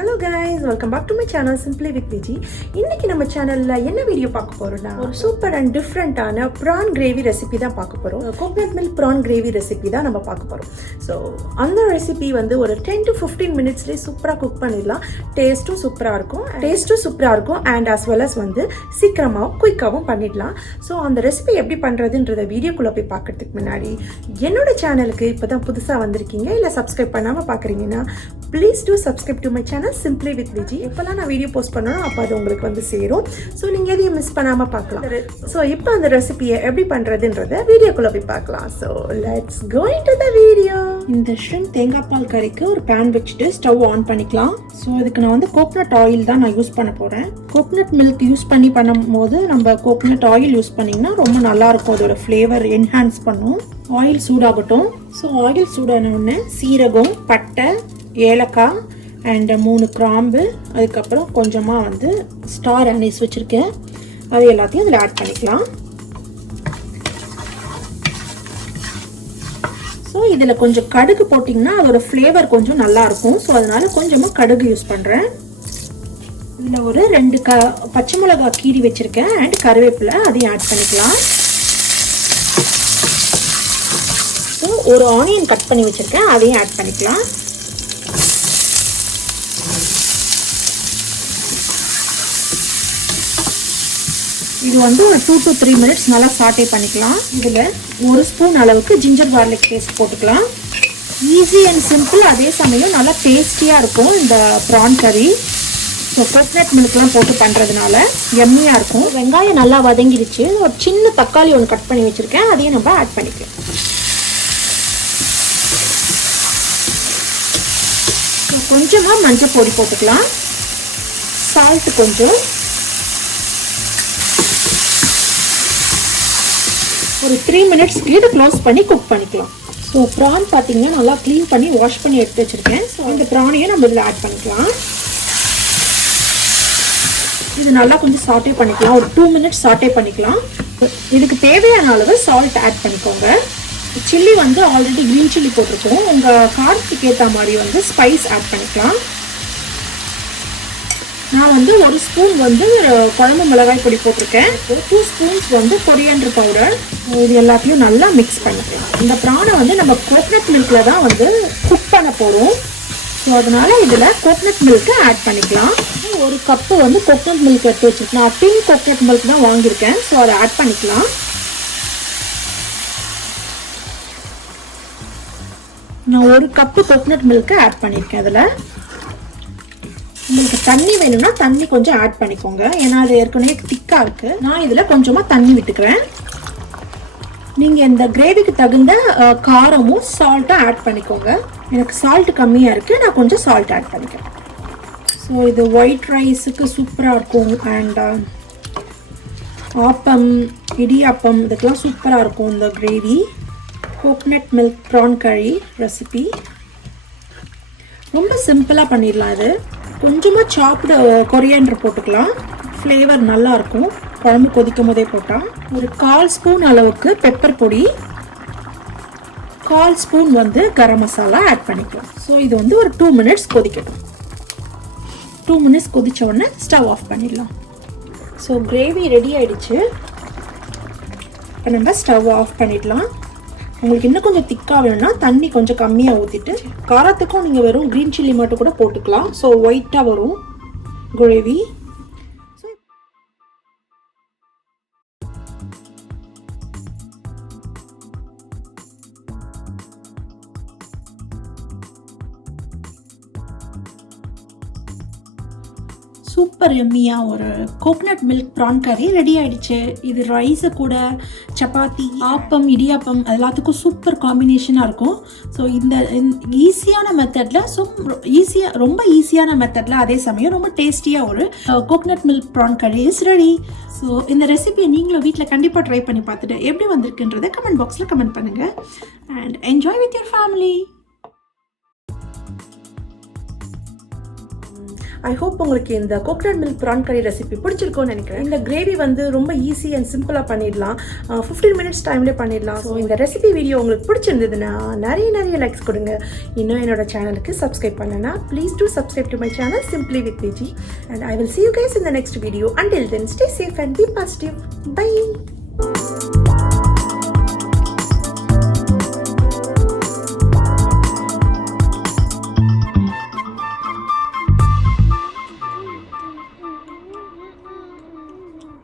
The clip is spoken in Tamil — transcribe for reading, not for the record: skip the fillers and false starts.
Hello guys, welcome back to my channel Simply with Viji. இன்னைக்கு நம்ம சேனல்ல என்ன வீடியோ பார்க்க போறோம்னா ஒரு சூப்பர் அண்ட் டிஃபரண்டான prawn gravy ரெசிபி தான் பார்க்க போறோம். Coconut milk prawn gravy recipe தான் நம்ம பார்க்க போறோம். ஸோ அந்த ரெசிபி வந்து ஒரு 10 to 15 மினிட்ஸ்லேயே சூப்பராக குக் பண்ணிடலாம். டேஸ்ட்டும் சூப்பராக இருக்கும் அண்ட் as well as வந்து சீக்கிரமாகவும் குயிக்காகவும் பண்ணிடலாம். ஸோ அந்த ரெசிபி எப்படி பண்ணுறதுன்றத வீடியோக்குள்ளே போய் பார்க்கறதுக்கு முன்னாடி என்னோட சேனலுக்கு இப்போ தான் புதுசாக வந்திருக்கீங்க இல்லை சப்ஸ்கிரைப் பண்ணாமல் பார்க்குறீங்கன்னா please do subscribe to my channel simply with Viji. எப்போல்லாம் நான் வீடியோ போஸ்ட் பண்ணணும் அப்போ அது உங்களுக்கு வந்து சேரும். ஸோ நீங்கள் எதையும் மிஸ் பண்ணாமல் பார்க்கலாம். ஸோ இப்போ அந்த ரெசிபியை எப்படி பண்ணுறதுன்றத வீடியோக்குள்ளே போய் பார்க்கலாம். So let's go into the video. இந்த ஷ்ரிம்ப் தேங்காய் பால் கறிக்கு ஒரு பேன் வச்சுட்டு ஸ்டவ் ஆன் பண்ணிக்கலாம். ஸோ இதுக்கு நான் வந்து கோகனட் ஆயில் தான் நான் யூஸ் பண்ண போகிறேன். கோகனட் மில்க் யூஸ் பண்ணும்போது நம்ம கோகனட் ஆயில் யூஸ் பண்ணிங்கன்னா ரொம்ப நல்லாயிருக்கும். அதோட ஃப்ளேவர் என்ஹான்ஸ் பண்ணும். ஆயில் சூடாகட்டும். ஸோ ஆயில் சூடான உடனே சீரகம், பட்டை, ஏலக்காய் அண்ட் 3 கிராம்பு, அதுக்கப்புறம் கொஞ்சமாக வந்து ஸ்டார் அனீஸ் வச்சுருக்கேன். அது எல்லாத்தையும் அதில் ஆட் பண்ணிக்கலாம். ஸோ இதில் கொஞ்சம் கடுகு போட்டிங்கன்னா அதோட ஃப்ளேவர் கொஞ்சம் நல்லாயிருக்கும். ஸோ அதனால் கொஞ்சமாக கடுகு யூஸ் பண்ணுறேன். இதில் ஒரு 2 பச்சை மிளகாய் கீரி வச்சுருக்கேன் அண்ட் கருவேப்பிலை, அதையும் ஆட் பண்ணிக்கலாம். ஸோ ஒரு ஆனியன் கட் பண்ணி வச்சுருக்கேன், அதையும் ஆட் பண்ணிக்கலாம். இது வந்து ஒரு 2 to 3 மினிட்ஸ் நல்லா சாட்டே பண்ணிக்கலாம். இதில் 1 ஸ்பூன் அளவுக்கு ஜிஞ்சர் கார்லிக் பேஸ்ட் போட்டுக்கலாம். ஈஸி அண்ட் சிம்பிள், அதே சமயம் நல்லா டேஸ்டியாக இருக்கும் இந்த ப்ரான் கறி. ஸோ கோகனட் மில்க்லாம் போட்டு பண்ணுறதுனால எம்மியாக இருக்கும். வெங்காயம் நல்லா வதங்கிடுச்சு. ஒரு சின்ன தக்காளி ஒன்று கட் பண்ணி வச்சுருக்கேன், அதையும் நம்ம ஆட் பண்ணிக்கலாம். ஸோ கொஞ்சமாக மஞ்சள் பொடி போட்டுக்கலாம். சால்ட்டு கொஞ்சம். ஒரு 3 மினிட்ஸ்க்கு இதை க்ளோஸ் பண்ணி குக் பண்ணிக்கலாம். ஸோ ப்ரான் பார்த்தீங்கன்னா நல்லா க்ளீன் பண்ணி வாஷ் பண்ணி எடுத்து வச்சுருக்கேன். ஸோ இந்த ப்ரானையும் நம்ம இதில் ஆட் பண்ணிக்கலாம். இது நல்லா கொஞ்சம் சாட்டே பண்ணிக்கலாம். ஒரு 2 மினிட்ஸ் சாட்டே பண்ணிக்கலாம். இதுக்கு தேவையான அளவு சால்ட் ஆட் பண்ணிக்கோங்க. சில்லி வந்து ஆல்ரெடி க்ரீன் சில்லி போட்டிருக்கோம். உங்கள் காரத்துக்கு ஏற்ற மாதிரி வந்து ஸ்பைஸ் ஆட் பண்ணிக்கலாம். நான் வந்து 1 ஸ்பூன் வந்து குழம்பு மிளகாய் பொடி போட்டிருக்கேன். 2 ஸ்பூன்ஸ் வந்து கொரியாண்டர் பவுடர். இது எல்லாத்தையும் நல்லா மிக்ஸ் பண்ணிக்கலாம். இந்த ப்ரானை வந்து நம்ம கோகனட் மில்கில் தான் வந்து குக் பண்ண போகிறோம். ஸோ அதனால் இதில் கோகனட் மில்க்கு ஆட் பண்ணிக்கலாம். 1 கப்பு வந்து கோகனட் மில்க் எடுத்து வச்சுருக்கேன். நான் பிங்க் கோகனட் மில்க் தான் வாங்கியிருக்கேன். ஸோ அதை ஆட் பண்ணிக்கலாம். நான் 1 கப்பு கோகனட் மில்க்கு ஆட் பண்ணியிருக்கேன். அதில் உங்களுக்கு தண்ணி வேணும்னா தண்ணி கொஞ்சம் ஆட் பண்ணிக்கோங்க. ஏன்னா அது ஏற்கனவே திக்காக இருக்குது. நான் இதில் கொஞ்சமாக தண்ணி விட்டுக்கிறேன். நீங்கள் இந்த கிரேவிக்கு தகுந்த காரமும் சால்ட்டும் ஆட் பண்ணிக்கோங்க. எனக்கு சால்ட் கம்மியாக இருக்குது, நான் கொஞ்சம் சால்ட் ஆட் பண்ணிக்கிறேன். ஸோ இது ஒயிட் ரைஸுக்கு சூப்பராக இருக்கும். அண்ட் ஆப்பம், இடியாப்பம், இதுக்கெலாம் சூப்பராக இருக்கும் இந்த கிரேவி. கோகனட் மில்க் ப்ரான் கறி ரெசிபி ரொம்ப சிம்பிளாக பண்ணிடலாம். இது கொஞ்சமாக சாப்டு கொரியாண்டர் போட்டுக்கலாம். ஃப்ளேவர் நல்லாயிருக்கும் குழம்பு கொதிக்கும் போதே போட்டால். ஒரு 1/4 ஸ்பூன் அளவுக்கு பெப்பர் பொடி, 1/4 ஸ்பூன் வந்து கரம் மசாலா ஆட் பண்ணிக்கலாம். ஸோ இது வந்து ஒரு 2 மினிட்ஸ் கொதிக்கட்டும். 2 மினிட்ஸ் கொதித்த உடனே ஸ்டவ் ஆஃப் பண்ணிடலாம். ஸோ கிரேவி ரெடி ஆகிடுச்சு. இப்போ நம்ம ஸ்டவ் ஆஃப் பண்ணிடலாம். உங்களுக்கு இன்னும் கொஞ்சம் திக்காக வேணும்னா தண்ணி கொஞ்சம் கம்மியாக ஊற்றிட்டு, காரத்துக்கும் நீங்கள் வெறும் க்ரீன் சில்லி மட்டும் கூட போட்டுக்கலாம். ஸோ ஒயிட்டாக வரும் கிரேவி. சூப்பர் எம்மியாக ஒரு கோகனட் மில்க் ப்ரான் கறி ரெடி ஆகிடுச்சு. இது ரைஸு கூட சப்பாத்தி, ஆப்பம், இடியாப்பம் எல்லாத்துக்கும் சூப்பர் காம்பினேஷனாக இருக்கும். ஸோ இந்த ஈஸியான மெத்தடில் ரொம்ப ஈஸியான மெத்தடில் அதே சமயம் ரொம்ப டேஸ்டியாக ஒரு கோகனட் மில்க் ப்ரான் கறி இஸ் ரெடி. ஸோ இந்த ரெசிபியை நீங்களும் வீட்டில் கண்டிப்பாக ட்ரை பண்ணி பார்த்துட்டு எப்படி வந்திருக்குன்றதை கமெண்ட் பாக்ஸில் கமெண்ட் பண்ணுங்கள். And enjoy with your family. I hope உங்களுக்கு இந்த கோகனட் மில்க் ப்ரான் கறி ரெசிபி பிடிச்சிருக்கும்னு நினைக்கிறேன். இந்த கிரேவி வந்து ரொம்ப ஈஸி அண்ட் சிம்பிளாக பண்ணிடலாம். 15 மினிட்ஸ் டைம்லேயே பண்ணிடலாம். ஸோ இந்த ரெசிபி வீடியோ உங்களுக்கு பிடிச்சிருந்ததுன்னா நிறைய லைக்ஸ் கொடுங்க. இன்னும் என்னோட சேனலுக்கு சப்ஸ்கிரைப் பண்ணனா please do subscribe to my channel Simply with Viji, and I will see you guys in the next video. Until then, stay safe and be positive. Bye.